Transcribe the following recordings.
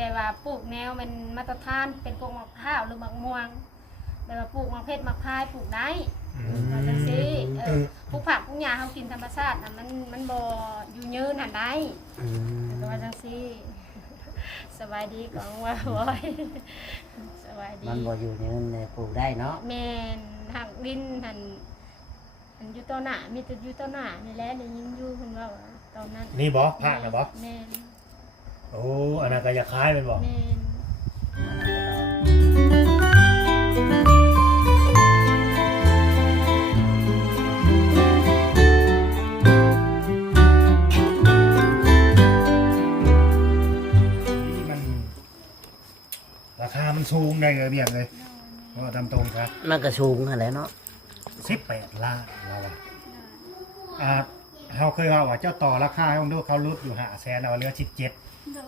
แบบว่าปลูกแนวมันมาตรฐานเป็นพวกมะพร้าวหรือมะม่วงแบบว่าปลูกมะเพชรมะพร้าวปลูกได้ว่าจังซี่ปลูกผักปลูกหญ้าเฮากินธรรมชาติน่ะมันบ่อยู่ยืนหั่นได้ว่าจังซี่สบายดีกองว่าบ่อยสบายดีมันบ่อยู่ในนั้นปลูกได้เนาะแม่นหักดินหั่นอยู่ต้นหน้ามีแต่อยู่ต้นหน้านี่แหละได้ยินอยู่เพิ่นว่าตอนนั้นนี่บ่ภาคน่ะบ่แม่นโอ้อันนั้นก็อยากขายแม่นบ่แม่นราคามันสูงได้เลยเบียดเลยเพราะว่าตามตรงครับมันก็สูงหั่นแหละเนาะ18 ล้านเราเขาเคยว่าเจ้าต่อราคาให้ผมดูเขาลดอยู่500,000เอาเหลือ17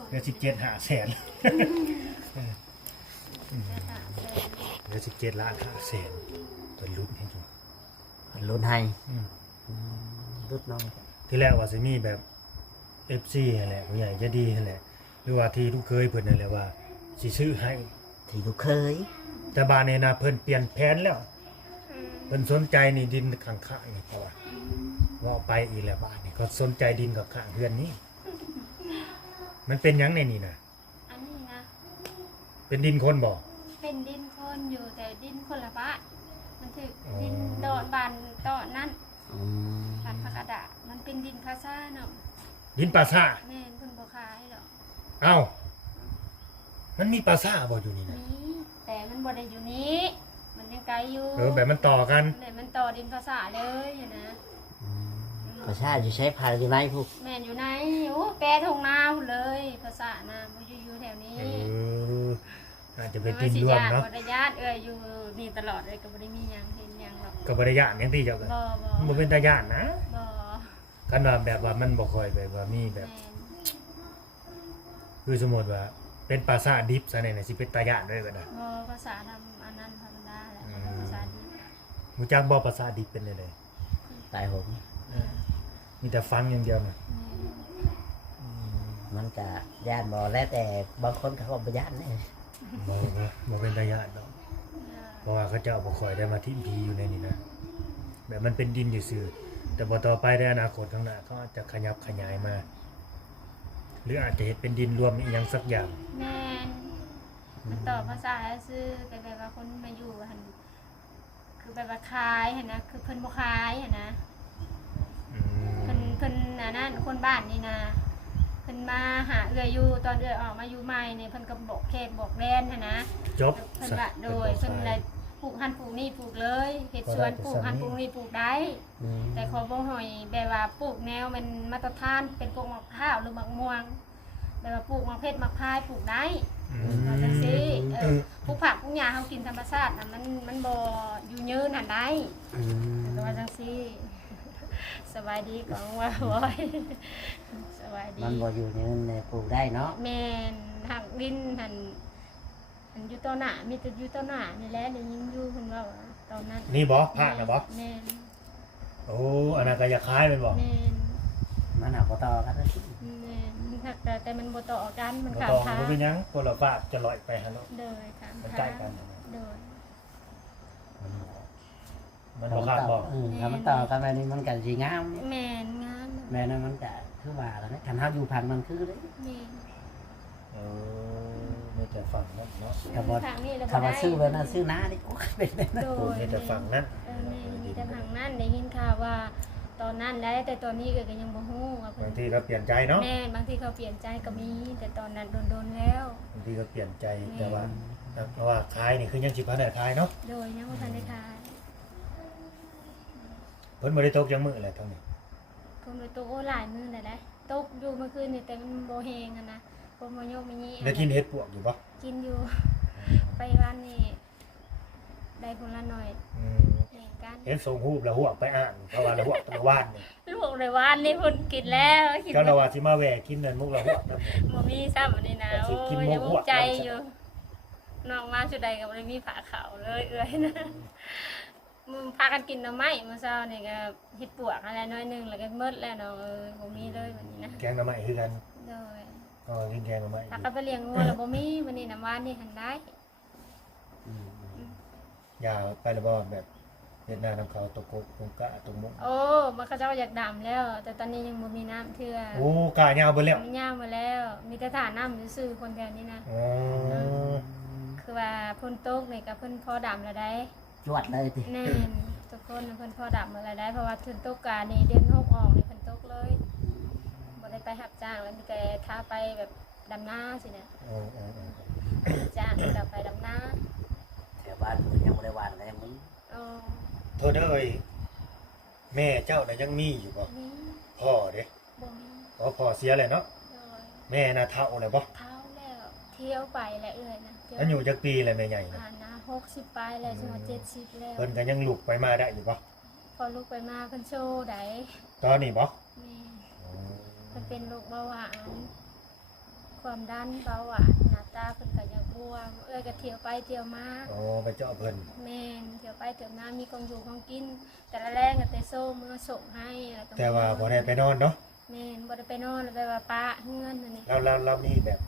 เหลือ17 500,000เหลือ17 ล้าน500,000เป็นรุ่นให้ดูเป็นรุ่นให้รุ่นน้องที่แรกว่าสิมีแบบ FC นั่นแหละผู้ใหญ่จะดีนั่นแหละหรือว่าที่ลูกเคยเพิ่นนั่นแหละว่าสิซื้อให้ที่ลูกเคยแต่บาดนี้นะเพิ่นเปลี่ยนแผนแล้วเพิ่นสนใจนี่ดินข้างๆนี่เพราะว่าไปอีกแล้วบ้านนี่เขาสนใจดินกับข้างเพื่อนนี่มันเป็นยังในนี่นะอันนี้นะเป็นดินคนบ่เป็นดินคนอยู่แต่ดินคนละบ้านมันถือดินดอนบานดอนนั่นบานพักกระดามันเป็นดินภาษาเนาะดินปลาซ่าแม่นเพิ่นบ่ขายหรอกเอ้ามันมีปลาซ่าบ่อยู่นี่นะมีแต่มันบ่ได้อยู่นี้มันยังไกลอยู่แบบมันต่อกันแบบมันต่อดินภาษาเลยนะภาษาอยู่ใช้พายอยู่ไหนพวกแม่นอยู่ไหนโอ้แปรทงนาเลยภาษานาบ่อยู่แถวนี้อาจจะเป็นดินร่วมเนาะบ่ได้ญาติอยู่นี่ตลอดเลยก็บ่ได้มีหยังเห็นหยังหรอกก็บ่ได้ญาติหยังที่เจ้ากันบ่เป็นตาญาตินะบ่กันว่าแบบว่ามันบ่ค่อยแบบว่ามีแบบคือสมมุติว่าเป็นภาษาดิบซะแน่น่ะสิเป็นตาญาติด้วยก็ได้ภาษาทำอันนั้นธรรมดาแหละภาษาดิบรู้จักบ่ภาษาดิบเป็นจังได๋ตายหงมีแต่ฟังอย่างเดียวนะมันจะย่านบ่แล้วแต่บางคนเขาก็บ่ย่านนี่บ่เป็นตาญาติดอกเพราะว่าเขาเจ้าบ่ค่อยได้มาทิ่มทีอยู่ในนี้นะแบบมันเป็นดินซื่อๆแต่บ่ต่อไปในอนาคตข้างหน้าเขาอาจจะขยับขยายมาหรืออาจจะเฮ็ดเป็นดินรวมอีหยังสักอย่างแม่นมันต่อภาษาซื่อแต่แบบว่าคนมาอยู่หั่นคือแบบว่าขายหั่นนะคือเพิ่นบ่ขายหั่นนะเพิ่นนั่นคนบ้านนี่นะเพิ่นมาหาเอื้ออยู่ตอนเอื้อออกมาอยู่ใหม่นี่เพิ่นก็บอกเขตบอกแดนหั่นนะจบเพิ่นว่าโดยเพิ่นได้ปลูกหั่นปลูกนี่ปลูกเลยเฮ็ดสวนปลูกหั่นปลูกนี่ปลูกได้แต่ขอบ่ให้แบบว่าปลูกแนวมันมาตรฐานเป็นพวกมะพร้าวหรือมะม่วงแบบว่าปลูกมะเพชรมะพร้าวปลูกได้ว่าจังซี่ปลูกผักปลูกหญ้าเฮากินธรรมชาติน่ะมันบ่อยู่ยืนหั่นได้ว่าจังซี่สบายดีกองว่าบ่อยสบายดีมันบ่อยู่ในนั้นปลูกได้เนาะแม่นหักดินหั่นอยู่ต้นหน้ามีแต่อยู่ต้นหน้านี่แหละได้ยินอยู่เพิ่นว่าตอนนั้นนี่บ่ภาคน่ะบ่แม่นโอ้อันนั้นก็อยากขายแม่นบ่แม่นมันเอาบ่ต่อกันแม่นแต่มันบ่ต่อกันมันขาดทางบ่เป็นหยังคนละฝากจะลอยไปหั่นเนาะเด้อค่ะมันใกล้กันเด้อมันบ่ขาดบ่ถ้ามันต่อกันแบบนี้มันก็สิงามแม่นงามแม่นมันก็คือว่าแล้วคันเฮาอยู่พังมันคือเด้แม่นมีแต่ฝั่งนั้นเนาะถ้าว่าซื้อไว้นั้นซื้อนาดิกูเป็นนั้นมีแต่ฝั่งนั้นมีแต่ฝั่งนั้นได้ยินข่าวว่าตอนนั้นได้แต่ตอนนี้ก็ยังบ่ฮู้ว่าบางทีก็เปลี่ยนใจเนาะแม่บางทีเขาเปลี่ยนใจก็มีแต่ตอนนั้นโดนแล้วบางทีก็เปลี่ยนใจแต่ว่าเพราะว่าขายนี่คือยังสิบ่ได้ขายเนาะโดยยังบ่ทันได้ขายเพิ่นบ่ได้ตกจังมื้อแหละทั้งนี้เพิ่นไปตกหลายมื้อแล้วได้ตกอยู่เมื่อคืนนี่แต่มันบ่แฮงอ่ะนะคนบ่โยมมีงี้แล้วกินเห็ดปวกอยู่บ่กินอยู่ไปวันนี้ได้คนละหน่อยเห็นส่งรูปแล้วหัวไปอ่านเพราะว่าละหัวตะวันนี่ลูกในวันนี้เพิ่นกินแล้วก็ละว่าสิมาแวะกินนั่นมุกละหัวบ่มีซ้ำอันนี้นะโอ้ยยังใจอยู่น้องมาสุดใดก็บ่ได้มีผ้าขาวเลยเอื้อยนะมึงพากันกินหน่อไม้มื้อเช้านี่ก็เฮ็ดปวกอะไรน้อยนึงแล้วก็หมดแล้วเนาะบ่มีเลยวันนี้นะแกงหน่อไม้คือกันโดย ก็กินแกงมาใหม่ ถ้าก็ไปเลี้ยงงัวแล้วบ่มีวันนี้น้ำหวานนี่หันได้ อย่าไปแล้วบ่แบบเวียดนามนำเขาตกกตรงกะตรงมุก โอ้มันก็เจ้าอยากดำแล้ว แต่ตอนนี้ยังบ่มีน้ำเทื่อ โอ้กะยาวเบิดแล้ว มันย่างมาแล้ว มีแต่ฐานน้ำซื่อๆคนแถวนี้นะ อ๋อ คือว่าเพิ่นตกนี่ก็เพิ่นพอดำแล้วได้ จวดเลยติ แน่นทุกคนเพิ่นพอดำแล้วได้เพราะว่าเพิ่นตกกานี่เดือน6ออกนี่เพิ่นตกเลยบ่ได้ไปรับจ้างแล้วมีแต่ถ้าไปแบบดำนาสินะ อ๋อ จ้างก็ไปดำนา แถวบ้านมันยังบ่ได้หวานเลยมึง อ๋อ โทษเด้อเอ้ยแม่เจ้าน่ะยังมีอยู่บ่ นี่ พ่อเด้ บ่มี อ๋อพ่อเสียแล้วเนาะ เลย แม่น่ะเฒ่าแล้วบ่ เท้าแล้วเที่ยวไปแล้วนะเที่ยว แล้วอยู่จักปีแล้วแม่ใหญ่น่ะ นะ60ปลายแล้วจนว่า70แล้ว เพิ่นก็ยังลุกไปมาได้อยู่บ่ พอลูกไปมาเพิ่นโชว์ได้ ตอนนี้บ่ นี่ อ๋อ มันเป็นโรคเบาหวานความดันเบาหวานหน้าตาเพิ่นก็อยากบวมก็เที่ยวไปเที่ยวมา อ๋อไปเจาะเพิ่น แม่นเที่ยวไปเที่ยวมามีของอยู่ของกิน แต่ละแรงก็แต่โซ่มือส่งให้แล้วก็ แต่ว่าบ่ได้ไปนอนเนาะ แม่นบ่ได้ไปนอนแล้วแบบว่าป้าเฮือนนั่นนี่ เรามีแบบ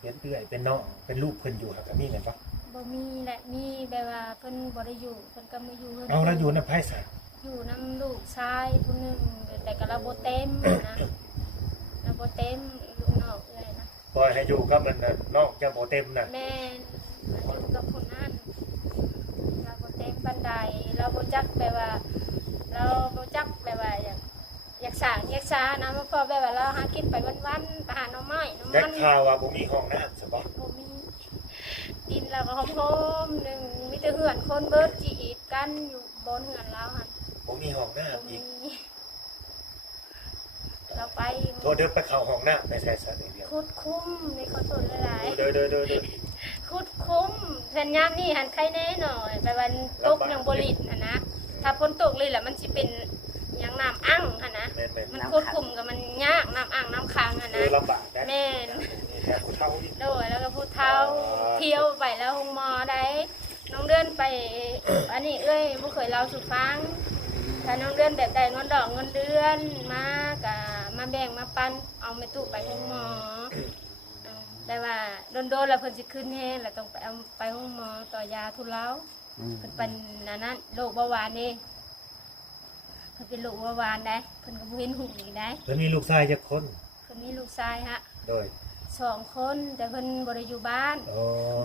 เป็นเอื้อยเป็นน้องเป็นลูกเพิ่นอยู่หักก็มีแม่นบ่ บ่มีแหละมีแบบว่าเพิ่นบ่ได้อยู่เพิ่นก็มาอยู่เฮือน เอาแล้วอยู่นำไผซะ อยู่นํลูกชายผู้หนึงแต่ก็เราบ่เต็มนะเราบ่เต็มลูกนอกเลยนะ ปล่อยให้อยู่กับมันน่ะน้องจะบ่เต็มน่ะ แม่นอยู่กับคนนั้นเราบ่เต็มบันไดเราบ่จักแบบว่า เราบ่จักแบบว่าอยากสร้างอยากสานะเพราะแบบว่าเราหากินไปวันๆไปหาหน่อไม้หน่อ ได้ มัน ข่าวว่าบ่มีห้องน้ำซะบ่ บ่มีดินเราก็หอมๆหนึงมีแต่เหือนคนเบิดจีดกันอยู่บนเหือนเราหั่น บ่มีห้องน้ำ บ่ อี มี ก เราไป โทษเด้อไปเข้าห้องน้ำไปใส่ซะเดียว คุดคุ้มในขอโทษหลาย เด้อ ๆคุดคุ้มสัญญามนี่หันใครแน่หน่อยไปวันตกยังบ่ลิดหั่นนะถ้าฝนตกเลยแหละมันสิเป็นหยังน้ำอั่งหั่นนะ แม่น มันคุดคุ้มกับมันยากน้ำอั่งน้ำค้างหั่นนะ ลำบากได้ แม่น แค่ผู้เฒ่าอีก โดยแล้วก็พูดเท้าเที่ยวไปแล้วหงมอได้น้องเดือนไป อันนี้เอ้ยบ่เคยเล่าสู่ฟังถ้าน้องเดือนแบบใดเงินดอกเงินเดือนมากะมาแบ่งมาปันเอาไปตู้ไปห้องหมอแต่ว่าโดนๆแล้วเพิ่นสิขึ้นแฮงแล้วต้องไปเอาไปห้องหมอต่อยาทุเลาเพิ่นเป็นอันนั้นโรคเบาหวานนี่เพิ่นเป็นโรคเบาหวานได้เพิ่นก็บ่เห็นหุ่นอีกได้ เพิ่นมีลูกชายจักคน เพิ่นมีลูกชายฮะ โดย 2 คนแต่เพิ่นบ่ได้อยู่บ้าน โอ้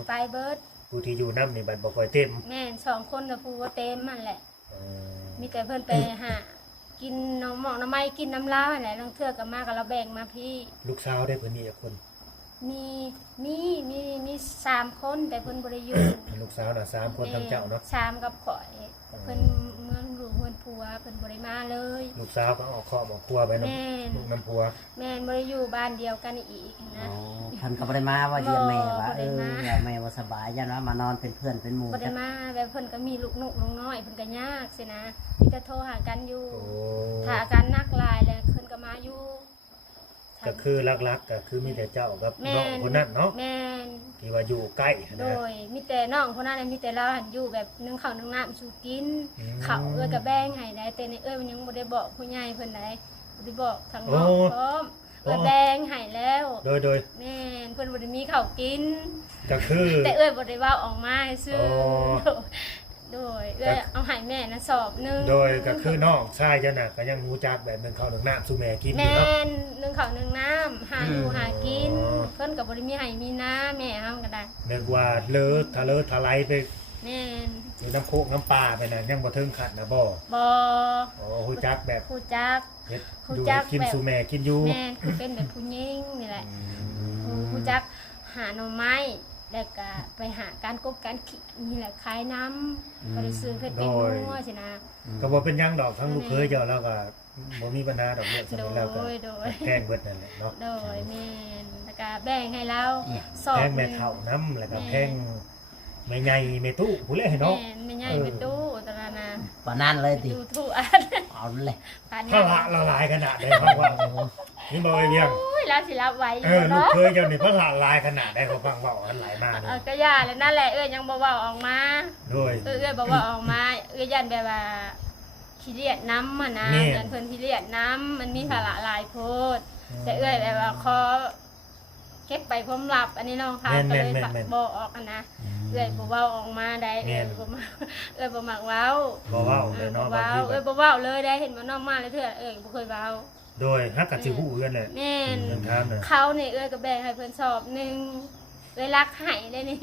ไปเบิด ผู้ที่อยู่นำนี่บัดบ่ค่อยเต็ม แม่น2 คนกับผู้ว่าเต็มมันแหละ เออ มีแต่เพิ่นไปหากินน้ำหมอกน้ำไม้กินน้ำลาวนั่นแหละลางเทื่อก็มากับเราแบ่งมาพี่ ลูกสาวได้เพิ่นมีจักคน มี3 คนแต่เพิ่นบ่ได้อยู่ ลูกสาวน่ะ3คนทั้งเจ้าเนาะ สามกับข่อยเพิ่นเมืองหลวงเพิ่นผัวเพิ่นบ่ได้มาเลย ลูกสาวก็ออกครอบออกครัวไปนำ แม่น ลูกน้ำพัว แม่นบ่ได้อยู่บ้านเดียวกันอีก อ๋ นะ อท่านก็บ่ได้มาว่าเยี่ยมแม่ว่า บ่ได้มา แม่บ่สบายยันว่ามานอนเป็นเพื่อนเป็นหมู่ บ่ได้มาแบบเพิ่นก็มีลูกนกลูกน้อยเพิ่นก็ยากสินะมีแต่โทรหากันอยู่ โอ้ ถ้าอาการหนักหลายแล้วเพิ่นก็มาอยู่ ก็คือหลักๆก็คือมีแต่เจ้ากับ แม่ น้องคนนั้นเนาะ แม่น ที่ว่าอยู่ใกล้ โด นะ ยมีแต่น้องคนนั้นน่ะมีแต่เราหันอยู่แบบนึ่งข้าวนึ่งน้ำสู่กิน อืม ข้าวเอ้ยก็แบ่งให้ได้แต่ในเอ้ยมันยังบ่ได้บอกผู้ใหญ่เพิ่นได้บ่ได้บอกทางน้อง โอ้ พร้อมเอ้ยแบ่งให้แล้ว โดย แม่นเพิ่นบ่ได้มีข้าวกิน ก็คือ แต่เอ้ยบ่ได้เว้าออกมาซื่อ โอ้ โดยเอ้ยเอาให้แม่นะสอบหนึง โดยก็คือน้องชายเจ้าน่ะก็ยังรู้จักแบบหนึงเขาวหนึ่งน้ำสู่แม่กินอยู่ แม่ เนาะ นนึ่งข้าวนึ่งน้ำหาอยู่หากิน อ๋อ เพิ่นก็บ่ได้มีให้มีน้าแม่เฮาก็ได้ นึกว่าทะเลทลายไป แม่น อยู่น้ำโคกน้ำปลาไปน่ะยังบ่ถึงขัดนะบ่ บ่ โอ้รู้จักแบบ ผู้จัก เฮ็ด รู้ อยู่ จัก กิน แบบ สู่แม่กินอยู่ แม่นคือเป็นแบบผู้หญิงนี่แหละผู้จักหาหน่อไม้แล้วก็ไปหาการกบการขี้นี่แหละขายน้ำก็ได้ซื้อเพชรเป็นนัวสินะ ก็บ่เป็นหยังดอกทั้งลูกเคยเจ้าแล้วก็บ่มีปัญหาดอกเรื่องสมัยแล้วก็ โดย แพงเบิดนั่นแหละเนาะ โดยแม่นแล้วก็แบ่งให้เราสอบ แพงแม่เฒ่าน้ำแล้วก็แพงแม่ใหญ่แม่ตู้ผู้เล่เนาะ แม่นไม่ใหญ่ไปตู้ตลาดนะ ปานนั้นเลยติ ดูทุกอัน เอาเลย ผ่าน ถ้าละลายขนาดได้ฟังว่านี่บอกไอ้เบี้ยง โอ้ยแล้วสิรับไว้อ ลูก เนาะ เคยเจ้านี่พระละลายขนาดได้เขาฟังว่าอันหลายมานี่ ก็ย่าแล้วนั่นแหละยังบ่เว้าออกมา โดย บ่เว้าออกมายันแบบว่าขี้เลียดน้ำอ่ะนะ แม่น เงินเพิ่นขี้เลียดน้ำมันมีภาระหลายโพดแต่แบบว่าขอ เก็บไปความลับอันนี้น้องค่ะก็เลยบ่ออกนะเอ้ยบ่เว้าออกมาได้เอ้ยบ่มาเอ้ยบ่มักเว้า บ่เว้าเลยเนาะบางที เอ้ยบ่เว้าเลยได้เห็นบ่น้องมาเลยเทื่อเอ้ยบ่เคยเว้า โดยฮักกับสิฮู้เอื้อนแหละ แม่น เรื่องทานน่ะ เขานี่เอ้ยก็แบ่งให้เพิ่นสอบหนึงเอ้ยรักให้ได้นี่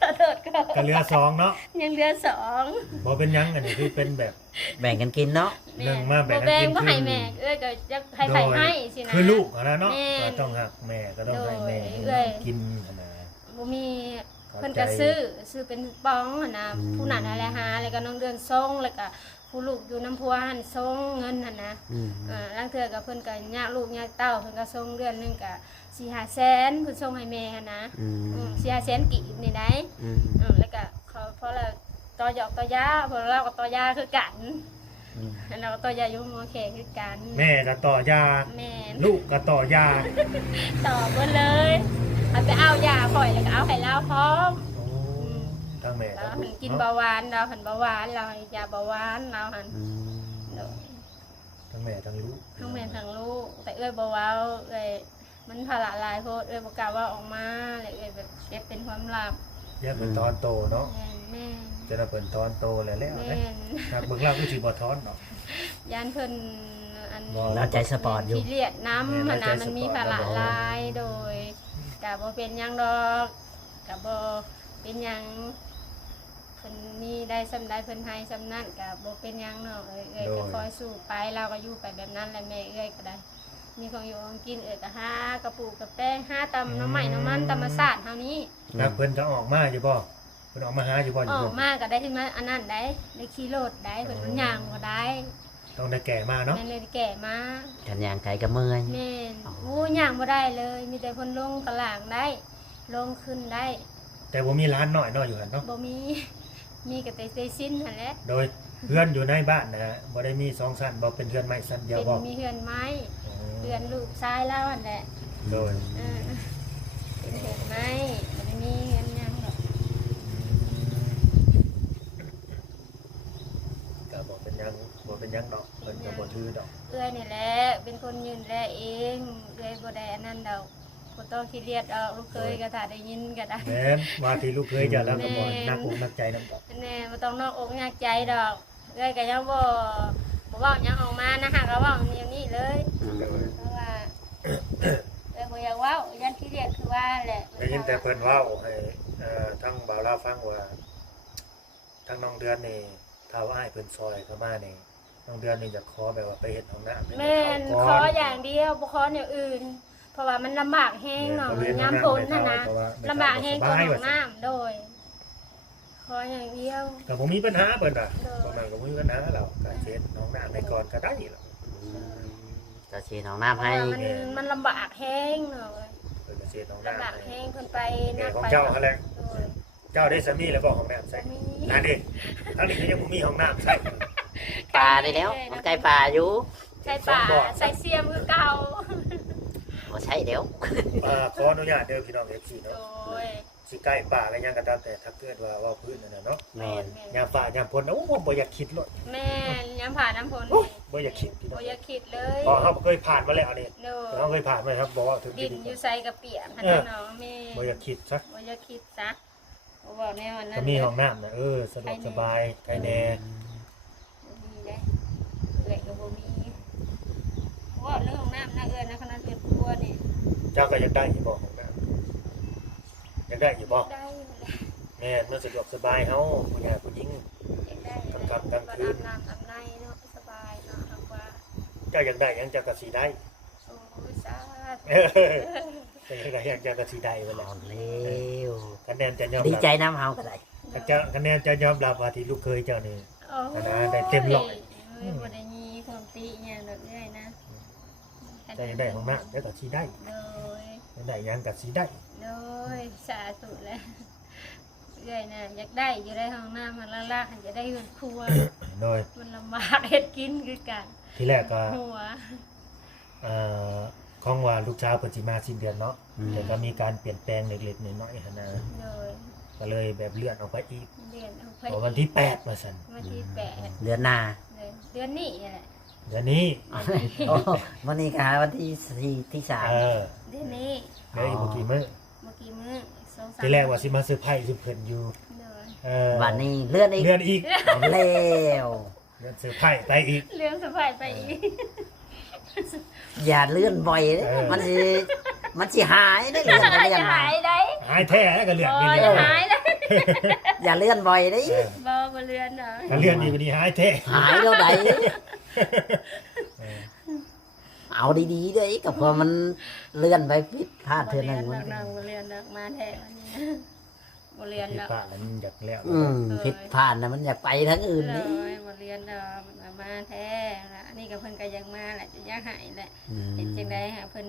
ขอโทษก็ ก็เหลือสองเนาะ ยังเหลือสอง บ่เป็นหยังอันนี้คือเป็นแบบ แบ่งกันกินเนาะ เรื่องมาแบ่ง บ่ กันกิน บ่ให้แม่เอ้ยก็จะให้ไผให้สินะ คือลูกอะนะเนาะ แม่น ก็ต้องฮักแม่ก็ต้องให้แม่ โดยเอ้ย กินอะนะ บ่มี เข้าใจ เพิ่นก็ซื้อเป็นป้องหั่นนะผู้นั้นอะไรหาแล้วก็น้องเดือนส่งแล้วก็ผู้ลูกอยู่น้ำพัวหั่นส่งเงินหั่นนะ ลางเทื่อก็เพิ่นก็ยากลูกยากเต้าเพิ่นก็ส่งเดือนหนึงก็4-5 แสนเพิ่นส่งให้แม่หั่นนะ4-5 แสนกีบนี่ได้แล้วก็เขาเพราะละต่อหยอกต่อยาเพราะเราก็ต่อยาคือกันเราก็ต่อยาอยู่หมอแขกคือกัน แม่ก็ต่อยา แม่น ลูกก็ต่อยา ต่อเบิดเลยเอาไปเอายาข่อยแล้วก็เอาให้เราพร้อม โอ้ทั้งแม่ เรา ทั้งลู หัน ก กิน เนาะ เบาหวานเราหันเบาหวานเราให้ยาเบาหวานเราหันโดย ทั้งแม่ทั้งลูก ทั้งแม่ทั้งลูกแต่เอ้ยบ่เว้าเอ้ยมันภาระหลายโพดเอ้ยบ่กล้าเว่าออกมาเลยเอ้ยแบบเก็บเป็นความลับ แยกเป็นตอนโตเนาะ แม่น จะได้เป็นตอนโตแล้วแล้ว แม่ นะ น หากเบิ่งเล่าก็สิบ่ท้อนเนาะ ย่านเพิ่นอัน บ่ เราใจสปอร์ตอยู่ ที่เลียดน้ำ แม่ หัน เรา นะ ใจ มันมี สปอร์ต ภาระ แล้วบ่ หลายโดยก็บ่เป็นหยังดอกก็บ่เป็นหยังเพิ่นมีได้ซำใดเพิ่นให้ซำนั้นก็บ่เป็นหยังเนาะเอ้ยก็คอยสู้ไปเราก็อยู่ไปแบบนั้นแหละแม่เอ้ยก็ได้ มีของอยู่ของกินก็หากระปูกระแป้งหาตำน้ำใหม่น้ำมันธรรมชาติเท่านี้ หากเพิ่นจะออกมาอยู่บ่เพิ่นออกมาหาอยู่บ่อ อยู่ อกมาก็ได้ที่มาอันนั้นได้ขี่รถได้เพิ่นมันย่างบ่ได้ ต้องได้แก่มาเนาะ แม่เลยแก่มา กันยางไก่กับเมื่อย แม่นโอ้ย่างบ่ได้เลย มีแต่เพิ่นลงตลาดได้ ลงขึ้นได้ แต่บ่มีร้านน้อยเนาะอยู่หั่นเนาะ บ่มี มีก็แต่เตซินหั่นแหละ โดยเพื่อนอยู่ในบ้านนะฮะบ่ได้มี2ชั้นบ่เป็นเพื่อนไม้ชั้นเดียว เป็น บ่ มีเฮือนไม้ อ๋อ เฮือนลูกชายแล้วนั่นแหละ โดย เออเป็นเฮือนไม้บ่ได้มีเฮือนหยังหรอก ก็บ่เป็นหยังบ่เป็นหยังดอกเพิ่นก็บ่ถือดอก เอื้อยนี่แหละเป็นคนยืนแลเองเอื้อยบ่ได้อันนั้นดอกบ่ต้องคิดเรียดเอาลูกเคยก็ถ้าได้ยินก็ได้ แม่นว่าที่ลูกเคยจะแล้วก็บ่ แม่น นักอกนักใจนำดอก แน่บ่ต้องนอกอกนอกใจดอกเอื้อยก็ยังบ่เว้าหยังออกมานะฮะก็เว้าอย่างนี้เลยเพราะว่าเอื้อยบ่อยากเว้ายันคิดเรียดคือว่าแหละ ได้ยินแต่เพิ่นเว้าให้ทั้งบ่าวลาวฟังว่าทั้งน้องเดือนนี่ถ้าว่าอ้ายเพิ่นซอยเข้ามานี่น้องเดือนนี่จะขอแบบว่าไปเฮ็ดห้องน้ำ แม่นขออย่างเดียวบ่ขออย่างอื่น เพราะว่ามันลำบากแฮงเนาะยามฝนน่ะนะลำบากแฮงกว่าห้องน้ำโดย ขออย่างเดียว ก็บ่มีปัญหาเพิ่นน่ะ เออ ประมาณก็บ่มีปัญหาแล้วก็เฮ็ดน้องน้ำในก่อนก็ได้ล่ะ จะชีน้องน้ำให้ มันลำบากแฮงเนาะ เพิ่นก็เฮ็ดน้อง ลำบาก น้ำ แฮ ให้ งเพิ่นไป แม่ นัก ของ ไป เจ้าหั่นแหละ โดย เจ้าได้สามีแล้วบ่ห้องน้ำใส่ มี นั่นดิทั้งนี้ก็ยังบ่มีห้องน้ำใส่ ปลาได้แล้วมันไก่ปลาอยู่ ใส่ป่าใส่เสียมคือเก่า บ่ใช่เดี๋ยว ขออนุญาตเด้อพี่น้อง FC โด เนาะ ย สิใกล้ป่าก็ยังก็ตามแต่ถ้าเกิดว่าเว้าพื้นนั่นน่ะเนาะ แม่น ยามฟ้ายามฝนโอ้บ่อยากคิดเลย แม่นยามผ่านน้ำฝน บ่อยากคิดพี่น้ บ่ อง อยากคิดเลย เพราะเฮาเคยผ่านมาแล้วนี่ โด เฮาย เคยผ่านมาครับบอกว่าถึง ดินอยู่ใส่กระเปียกหั่นน่ะเนาะแม่ บ่อยากคิดซะ บ่อยากคิดซะบ่เว้าแนวอันนั้ ก็ น มีห้องน้ำน่ะสะดวกสบายใครแน่ บ่มีเด้เอื้อยก็บ่มีเว่าเรื่องของน้ำนะเอื้อยนะขนาดเอื้อยกลัวนี่ เจ้าก็อยากได้อยู่บ่ห้องน้ำอยากได้อยู่บ่ ได้อยู่แหละ แม่นมันสะดวกสบายเฮาผู้ใหญ่ผู้หญิง อยากได้อยู่ กลางค่ำกลางคืน อาบน้ำอาบในเนาะสบายเนาะทางว่า เจ้าอยากได้หยังเจ้าก็สิได้ โอ้ยสาธุ เออเจ้าอยากได้หยังเจ้าก็สิได้ไปแล้ว เอาเร็ว คะแนนจะยอม ดี รับ ใจน้ำเฮาก็ได้ คะแนนจะยอมรับว่าที่ลูกเคยเจ้านี่ โอ้ย อันนั้นได้เต็มร้อย บ่ได้มีความติอิหยังดอกเอื้อยนะ เจ้าอยากได้ห้องน้ำเจ้าก็สิได้ โดย อยากได้หยังก็สิได้ โดยสาธุแล้วเอื้อยน่ะอยากได้อยู่ได้ห้องน้ำมันละๆหันจะได้เงินครัว โดย มันลำบากเฮ็ดกินคือกัน ที่แรกก็ หัว ของว่าลูกชาวเปิดสิมาสิ้นเดือนเนาะ อืม แต่ก็มีการเปลี่ยนแปลงเล็กๆน้อยๆหั่นนะ โดย ก็เลยแบบเลื่อนออกไปอีก เดือนเอาไป เพราะวันที่8ว่าซั่น วันที่8 เดือนหน้า เดือนนี้แหละ เดี๋ยวนี้ โอ้วันนี้ก็หาวันที่ที่สาม เดี๋ยวนี้ เดี๋ยวอีกบ่กี่มื้อ เมื่อกี้มื้อ2-3 ทีแรกว่าสิมาเซอร์ไพรส์ซุเพิ่นอยู่ เลย วันนี้เลื่อนอีก เลื่อนอีก เอาแล้ว เลื่อนเซอร์ไพรส์ไปอีก เรื่องสบายไปอีก อย่าเลื่อนบ่อยเด้ เออ มันสิหายได้เลื่อนไปยังไง หายได้ หายแท้แล้วก็เลื่อน บ่ อีก จะหายได้ อย่าเลื่อนบ่อยเด้ บ่เรือนเนาะ ถ้าเลื่อนอีกวันนี้หายแท้ หายแล้วใดเอาดีๆเด้กับพอมันเลื่อนไปผิดพลาดเทื่อนึงมัน บ่เรือนดอกมาแท้วันนี้บ่เรือน ผิด ดอก พลาดแล้วมันอยากแล้ว ผิดพลาดนะมันอยากไปทั้งอื่น เล นี่ ยบ่เรือนดอกมันมาแท้ละนี่ก็เพิ่นก็ยังมาแหละจะอยากหายแหละ อืม เฮ็ดจังได๋หาเพิ่น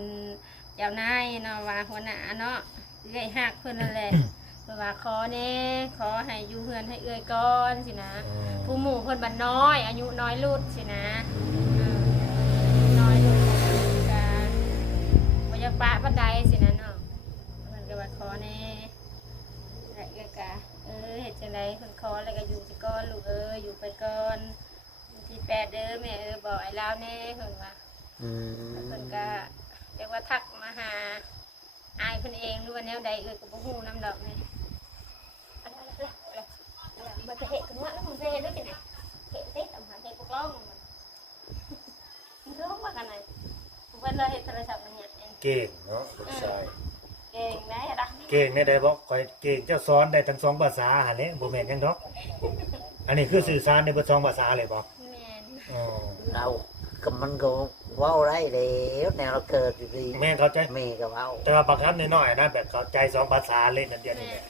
เจ้านายเนาะว่าหัวหน้าเนาะเอื้อยฮักเพิ่นนั่นแหละเพิ่นว่าขอแน่ขอให้อยู่เฮือนให้เอื้อยก่อนสินะ ผู้หมู่เพิ่นบันน้อย อายุน้อยลุดสินะน้อยลุดกันบ่อยากปะปานใดสินะเนาะเพิ่นก็ว่าขอแน่แล้วก็กะเฮ็ดจังได๋เพิ่นขอแล้วก็อยู่สิก่อนลูกอยู่ไปก่อนวันที่8เด้อแม่บอกไอ้ลาวแน่เพิ่นว่า อืม เพิ่นก็เรียกว่าทักมาหาอายเพิ่นเองหรือว่าแนวใดก็บ่ฮู้นำดอกนี่มันจะเห็นกันว่าแล้วมันจะเห็นด้วยกันเห็นเด็กทำหาเห็นพวกล้องมันร้องว่ากันไหนวันเราเห็นโทรศัพท์มันเนี่ย เก่งเนาะลูกชาย เก่งนะดัก เก่งได้บอกคอยเก่งเจ้าสอนได้ทั้งสองภาษาหั่นแหละบ่แม่นหยังดอก อันนี้คือสื่อสารในเบิดสองภาษาเลยบ่ แมน อ๋อ เราก็มันก็เว้าได้แล้วแนวเราเกิดดี แม่นเข้าใจ แม่ก็เว้า แต่ว่าบางครั้งน้อยๆนะแบบเข้าใจสองภาษาเล่นกันเดียวนี่แหละ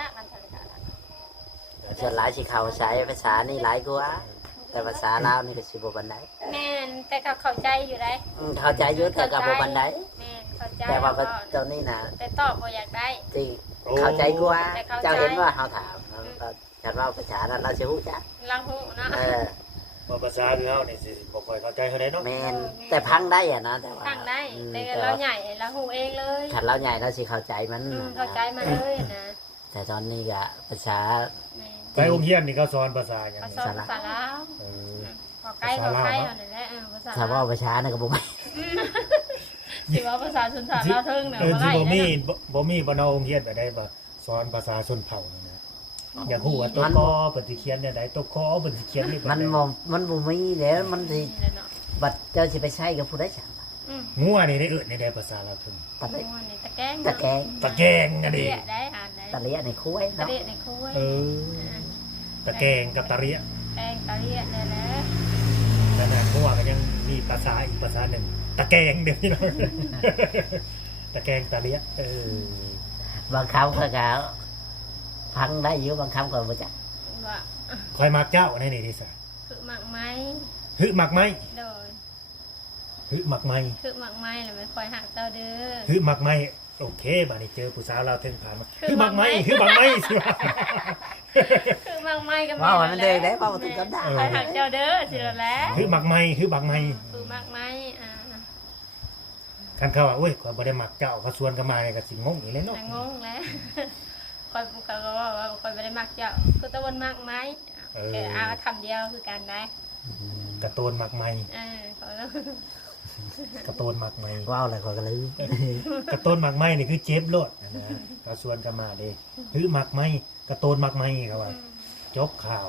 อะมันทำอะไร ส่วนหลายสิเข้าใช้ภาษานี่หลายกว่าแต่ภาษาลาวนี่ก็สิบ่ปานใด แมนแต่เขาเข้าใจอยู่ได้ เข้าใจอยู่แต่ก็บ่ปานใด แมนเข้าใจ แต่ว่าตอนนี้น่ะ แต่ตอบบ่อยากได้ ที่เข้าใจกว่า แต่เข้าใจ เจ้าเห็นว่าเฮาถามฉันว่าภาษานั้นเราสิฮู้จัก ลังหูเนาะ เออ ว่าภาษาคือเฮานี่สิบ่ค่อยเข้าใจเท่าใดเนาะ แม่นแต่พังได้อ่ะนะแต่ว่า ตั้งได้ แต่ แต่ เรา ว่า ใหญ่เราหูเองเลย คันเราใหญ่เราสิเข้าใจมัน เข้าใจมาเลยนะ แต่ตอนนี้ก็ภาษา ไปโรงเรียนนี่เขาสอนภาษาหยัง ภาษาภาษาลาว เออ ขอใกล้ขอใกล้นั่นแหละภาษา ถ้าว่าภาษาน่ะก็บ่แม่น สิว่าภาษาชนชาติลาวเทิงเนี่ย เออ บ่ สิ ได้ บ่มี นะ บ่มีบ่เนาะโรงเรียนแต่ได้บ่สอนภาษาชนเผ่านี่นะอยากฮู้ว่าตัวกอเพิ่นสิเขียนแนวใดตัวคอเพิ่นสิเขียนนี่ มันบ่มีแล้วมันสิบัดเจ้าสิไปใช้กับผู้ใดจัง งัวนี่ได้เอิ้นในภาษาลาวเพิ่น ตะเลีย ตะแกง ตะแกง ตะแกงอัน เลี นี้ ยได้อ่านได้ ตะเลียในคุ้ย ตะ เนาะ เลียในคุย เออตะแกงกับตะเรีย แกงตะเลียนี่แหละ ขนาดงัวก็ยังมีภาษาอีกภาษาหนึ่งตะแกงเดี๋ยวพี่น้อง ตะแกงตะเรียเออบ างคำก็พังได้อยู่บางคำก็บ่จัก ว่า คอยมักเจ้าในนี่ดิสะ คือหมักไม้ ฮึมักไหม โดย ฮึมักไหม คือหมักไม้แล้วมันคอยหักเจ้าเด้อ ฮึมักไหมโอเคบัดนี้เจอผู้สาวเราวเทิงผ่านมา ฮึ ฮึ มั มั ก ก ไห ไห ม มฮึมักไหมสิวะ คือหมักไม้กับ ว่ามันเด้ได้ว่าถึงกับได้ คอยหักเจ้าเด้อสิแล้ว ฮึมักไหมฮึมักไหม คือหมักไม้คันเขาว่าโอ้ยคอยบ่ได้มักเจ้าเขาชวนกันมาเนี่ยก็สิงงอีกเลยเนาะ งงแล้วคอยก็ว่าคอยไม่ได้มักเจ้าคือตะวันมักไม้คำเดียวคือการได้ กระโตนมักไหม ขอแล้ว กระโตนมักไหม ว้าวอะไรก็ลืม กระโตนมักไหมนี่คือเจ็บโลดนะเขาชวนกันมาเด้ฮึมักไหมกระโตนมักไหมเขาว่าจบข่าว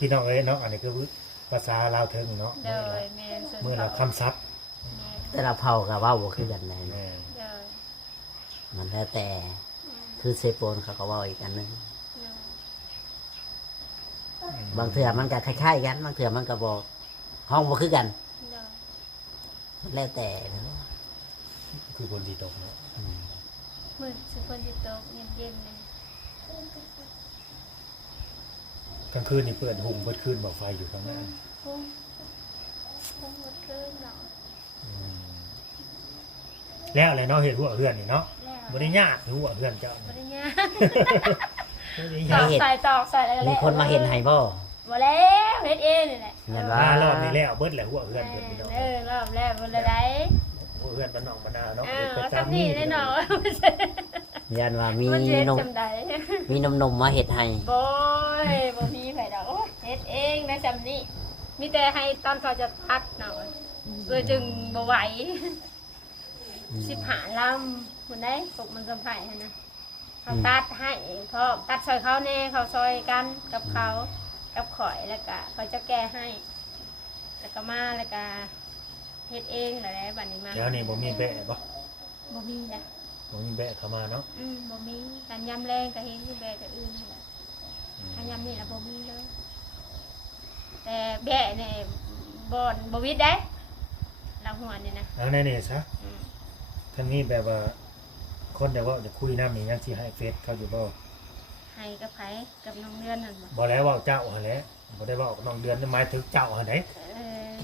พี่น้องเอ้ยเนาะอันนี้คือภาษาลาวเทิงเนาะ เดยแมน เมื่อเราคำซับ แต่ละเผ่าก็เว้าบ่คือกันเลย แม่ เดย มันแล้วแต่คือเซโปนเขาก็เว้าอีกอันนึงบางเทื่อมันก็คล้ายๆกันบางเทื่อมันก็บ่ห้องบ่คือกันมันแล้วแต่เนาะ คือคนที่ตกเนาะ มืดสุคนจิตตกเย็นๆเลย กลางคืนนี่เปิดหุ่มเปิดคืนบอกไฟอยู่ข้างหน้า พุ่งหมดคืนเนาะ แล้วอะไรเนาะเห็นหัวเฮือนนี่เนาะ แล้ว บ่ได้ยากหัวเฮือนเจ้า บริญญา บ่ได้ ต ยา อก กใส่ตอกใส่อะไร มีคนมาเห็นให้บ่ บ่แล้วเฮ็ดเองนี่แหละ แม่น มารอบนี้ ว่า แล้วเบิดแล้วหัวเฮือนเพิ่นพี่น้อง รอบแรกบ่ได้ได้ หัวเฮือนบ้านนอกบ้านนาเนาะ เอาทำนี่แน่นอน ยันว่ามี มันเฮ็ด นม จำได้ มีนมมาเฮ็ดให้ บ่บ่มีไผดอกเฮ็ดเองได้จำนี่ มีแต่ให้ตอนเขาจะตัดเนาะเพื่อจึงบ่ไหว15ลำคนได้ตกมันสำไผ่นะเขาตัดให้เพราะตัดซอยเขาแน่เขาซอยกันกับเขากับข่อยแล้วก็เขาจะแก้ให้แล้วก็มาแล้วก็เฮ็ดเองแหละบัดนี้มา เดี๋ยวนี้บ่มีแบะบ่ บ่มีนะ บ่มีแบะเข้ามาเนาะ บ่มีการยำแรงก็เฮ็ดอยู่แบบกับอื่นนั่นแหละการยำนี่ล่ะบ่มีเลยแต่แบะเนี่ยบ่วิดได้ลำหัวนี่นะ เอาแน่ๆซะท่านนี้แบบว่าคนแต่ว่าจะคุยน้ำนี่ยังสิให้เฟซเขาอยู่บ่ ให้กับไผกับน้องเดือนนั่นบ่ บ่แล้วเว้าเจ้าหั่นแหละบ่ได้เว้าน้องเดือนหมายถึงเจ้าหั่นเด้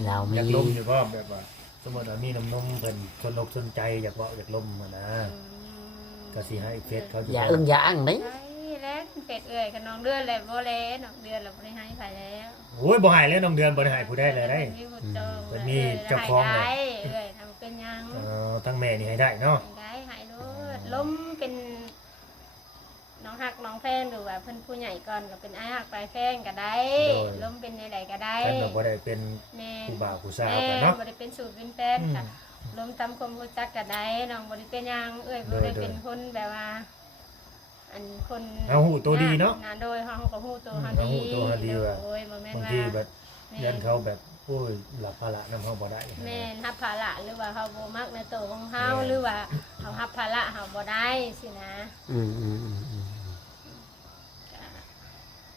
เรา อ มี ยากลมอยู่บ่แบบว่าสมมุติว่ามีนมเพิ่นสนอกสนใจอยากเว้าอยากลมหั่นนะก็สิให้เฟซเขาอยู่ อย่า บ่ อึ้งอย่าอั้งนี่ ใช่แล้วเป็ดเอ้ยกับน้องเดือนแหละบ่แลน้องเดือนเราบ่ได้ให้ไผแล้ว โอ้ยบ่ให้แล้วน้องเดือนบ่ได้ให้ผู้ใดเลยได้ มีผู้จอง เพิ่นมีเจ้าของเลย ได้เอ้ยทำเป็นหยัง ทั้งแม่นี่ให้ได้เนาะ ได้ให้โลดล้มเป็นน้องฮักน้องแฟนหรือว่าเพิ่นผู้ใหญ่ก่อนก็เป็นอ้ายฮักปลายแฟนก็ได้ล้มเป็นในใดก็ได้ แต่เราบ่ได้เป็น แม่ ผู้บ่าวผู้สาว แม่ กันเนาะ บ่ได้เป็นสูตรเป็นแฟนค่ะล้มตามความรู้จักก็ได้น้องบ่ได้เป็นหยังเอ้ยบ่ได้เป็นคนแบบว่า อันคน เอาหูตัวดีเนาะ โดยเฮาก็ฮู้ตัวเฮา เอา ดี หูตัวเฮาดีว่า โอ้ยบ่แม่น บาง ว่า ทีแบบยันเขาแบบโอ้ยหลับภาระนำเฮาบ่ได้ แม่นรับภาระหรือว่าเฮาบ่มักในตัวของเฮา แม่น หรือว่าเฮารับภาระเฮาบ่ได้สินะ อืมอืมอืมอืม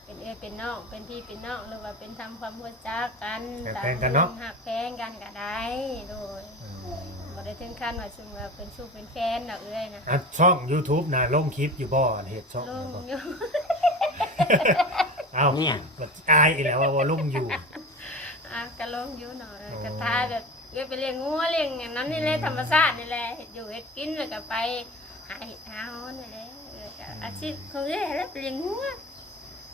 เป็นเป็นน้องเป็นพี่เป็นน้องหรือว่าเป็นทำความรู้จักกัน แพงกันเนาะ หักแพงกันก็ได้โดยบ่ได้ถึงขั้นว่าซึ่งว่าเป็นชู้เป็นแฟนดอกเอ้ยนะ อ่ะช่อง YouTube น่ะลงคลิปอยู่บ่เฮ็ดช่อง ลง บ่ อยู่ เอ้าเนี่ยก็อายอีกแล้วว่าลงอยู่ ก็ลงอยู่หน่อย อ๋อ ก็ทาก็เอ้ยไปเลี้ยงงัวเลี้ยงอย่างนั้นนี่แหละธรรมชาตินี่แหละเฮ็ดอยู่เฮ็ดกินแล้วก็ไปหาเห็ดหาฮ้อนนี่แหละก็อาชีพของเอ้ยแล้วไปเลี้ยงงัว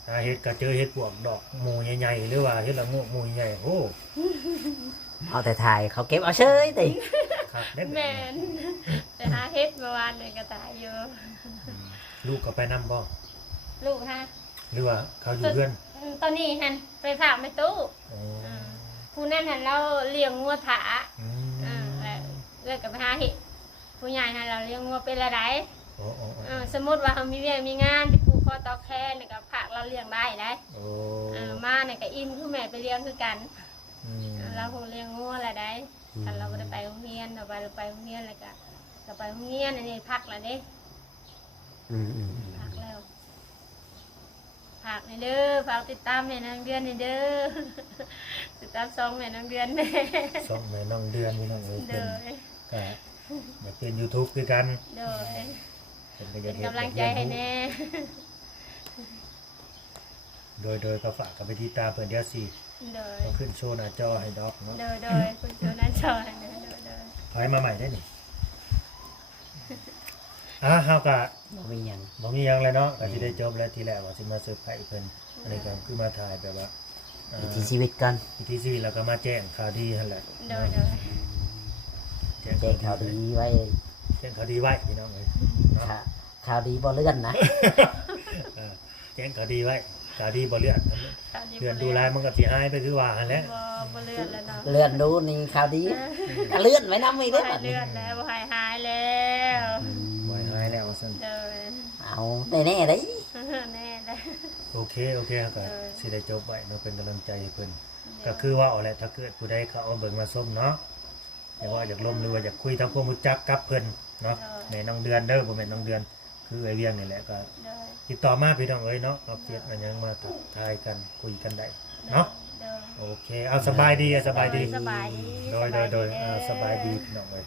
หาเฮ็ดก็เจอเฮ็ดพวกดอกหมูใหญ่ๆหรือว่าเฮ็ดละโงกหมูใหญ่โอ้ เอาแต่ถ่ายเขาเก็บเอาเฉยติ ครับเด็ด แม่นไปหาเฮ็ดเมื่อวานนี่ก็ตายอยู่ ลูกก็ไปนํบ่ ลูกฮะ หรือว่าเขาอยู่เพื่อน ตอนนี้หันไปฝากไม่ตู้ อ๋อ ผู้นั้นหันเราเลี้ยงงัวผา อืม แล้วเลิกกับไปหาเห็ดผู้ใหญ่หันเราเลี้ยงงัวเป็นระดับ โอ้โอ้โอ้ สมมติว่าเขามีเวียมีงานที่ผูกคอตอกแค่นี่ก็ผักเราเลี้ยงได้ได้ โอ้ มาเนี่ยก็อิ่มคือแม่ไปเลี้ยงคือกัน อืม เราคงเลี้ยงงัวอะไรได้แต่เราไม่ได้ไปโรงเรียนเราไปโรงเรียนอะไรก็เราไปโรงเรียนอันนี้พักแล้วเด้ อืมอืมอืม พักแล้วพักในเด้อพักติดตามแม่นางเดือนในเด้อ ติดตามซองแม่นางเดือนแม่ ช่องแม่น้องเดือนนี่น้องเอ้ย เด้ เป็น อ ก็อยากเป็น YouTube คือกัน เด้อ เป็นก็อ เป็ ยาก น เฮ็ด กำลังใจให้แน่ โดยก็ฝากกันไปที่ตามเพิ่นเดี๋ยวสิ เด้อ เอาขึ้นโชว์หน้าจอให้ดอกเนาะ เด้อคุณโจนันชอยเด้อ ถอยมาใหม่ได้นี่เฮาก็ บ่มีหยัง บ่มีหยังแล้วเนาะก็สิได้จบแล้วทีแรกว่าสิมาเซอร์ไพรส์เพิ่นอันนี้ก็คือมาถ่ายแบบว่า วิถีชีวิตกัน วิธีชีวิตแล้วก็มาแจ้งข่าวดีนั่นแหละ เด้อ แจ้งข่าวดีไว้ แจ้งข่าวดีไว้พี่น้องเอ้ยเนาะ ข่าวดีบ่เลื่อนนะ เออแจ้งข่าวดีไว้ข่าวดีบ่เลื่อนเลื่อนดูแลมันก็สิหายไปคือว่าหั่นแหละ บ่เลื่อนแล้วเนาะ เลื่อนดูนี่ข่าวดีก็เลื่อนไว้นำอีกเด้อ บ่เลื่อนแล้วบ่หายแล้ว บ่หายแล้วซั่น เด้อ เอาแน่ๆเด้ แน่แล้ว โอเคก็สิได้จบไว้เนาะเป็นกำลังใจให้เพิ่นก็คือว่าเอาแหละถ้าเกิดผู้ใดเขาเอาเบิ่งมาส้มเนาะอยากว่าอยากล้มหรือว่าอยากคุยทำความรู้จักกับเพิ่นเนาะแม่น้องเดือนเด้อบ่แม่นน้องเดือนคือไอ้เวียงนี่แหละก็ เด้อ ติดต่อมาพี่น้องเอ้ยเนาะเอาเฟซอันยังมาทักทายกันคุยกันได้เนาะ เด้อ โอเคเอาสบายดีสบายดี สบายดี โดยสบายดีพี่น้องเอ้ย